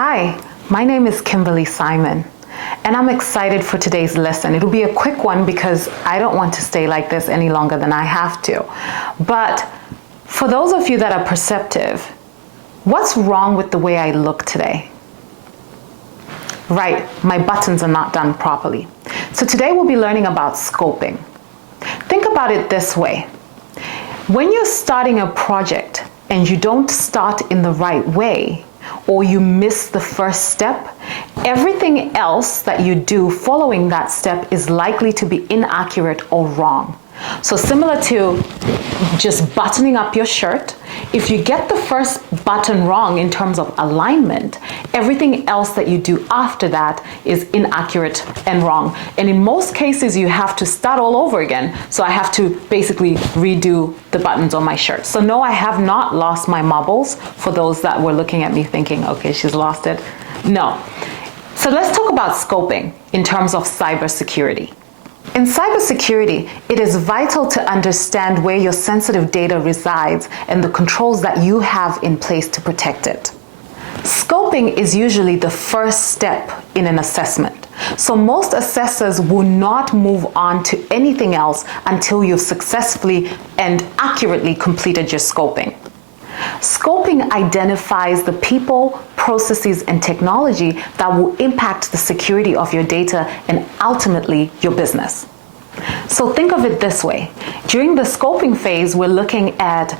Hi, my name is Kimberly Simon, and I'm excited for today's lesson. It'll be a quick one because I don't want to stay like this any longer than I have to. But for those of you that are perceptive, what's wrong with the way I look today? Right, my buttons are not done properly. So today we'll be learning about scoping. Think about it this way. When you're starting a project and you don't start in the right way, or you miss the first step, everything else that you do following that step is likely to be inaccurate or wrong. So similar to just buttoning up your shirt, if you get the first button wrong in terms of alignment, everything else that you do after that is inaccurate and wrong. And in most cases, you have to start all over again. So I have to basically redo the buttons on my shirt. So no, I have not lost my marbles, for those that were looking at me thinking, okay, she's lost it. No. So let's talk about scoping in terms of cybersecurity. In cybersecurity, it is vital to understand where your sensitive data resides and the controls that you have in place to protect it. Scoping is usually the first step in an assessment. So most assessors will not move on to anything else until you've successfully and accurately completed your scoping. Scoping identifies the people, processes, and technology that will impact the security of your data and ultimately your business. So think of it this way. During the scoping phase, we're looking at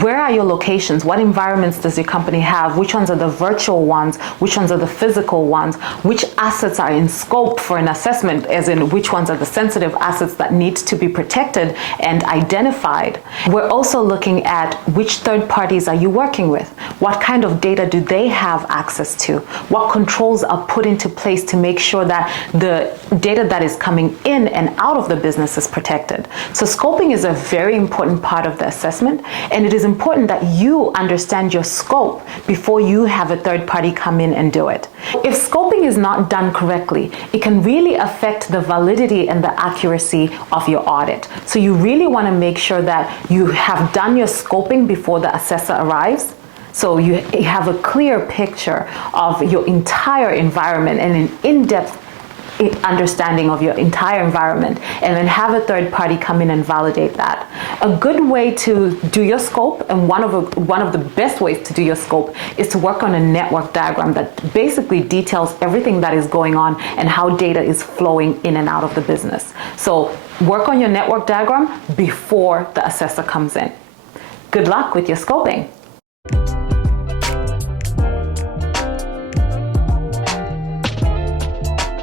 where are your locations? What environments does your company have? Which ones are the virtual ones? Which ones are the physical ones? Which assets are in scope for an assessment, as in which ones are the sensitive assets that need to be protected and identified? We're also looking at which third parties are you working with? What kind of data do they have access to? What controls are put into place to make sure that the data that is coming in and out of the business is protected? So scoping is a very important part of the assessment, and it is important that you understand your scope before you have a third party come in and do it. If scoping is not done correctly, it can really affect the validity and the accuracy of your audit. So you really want to make sure that you have done your scoping before the assessor arrives. So you have a clear picture of your entire environment and an in-depth understanding of your entire environment, and then have a third party come in and validate that. A good way to do your scope, and one of the best ways to do your scope, is to work on a network diagram that basically details everything that is going on and how data is flowing in and out of the business. So work on your network diagram before the assessor comes in. Good luck with your scoping.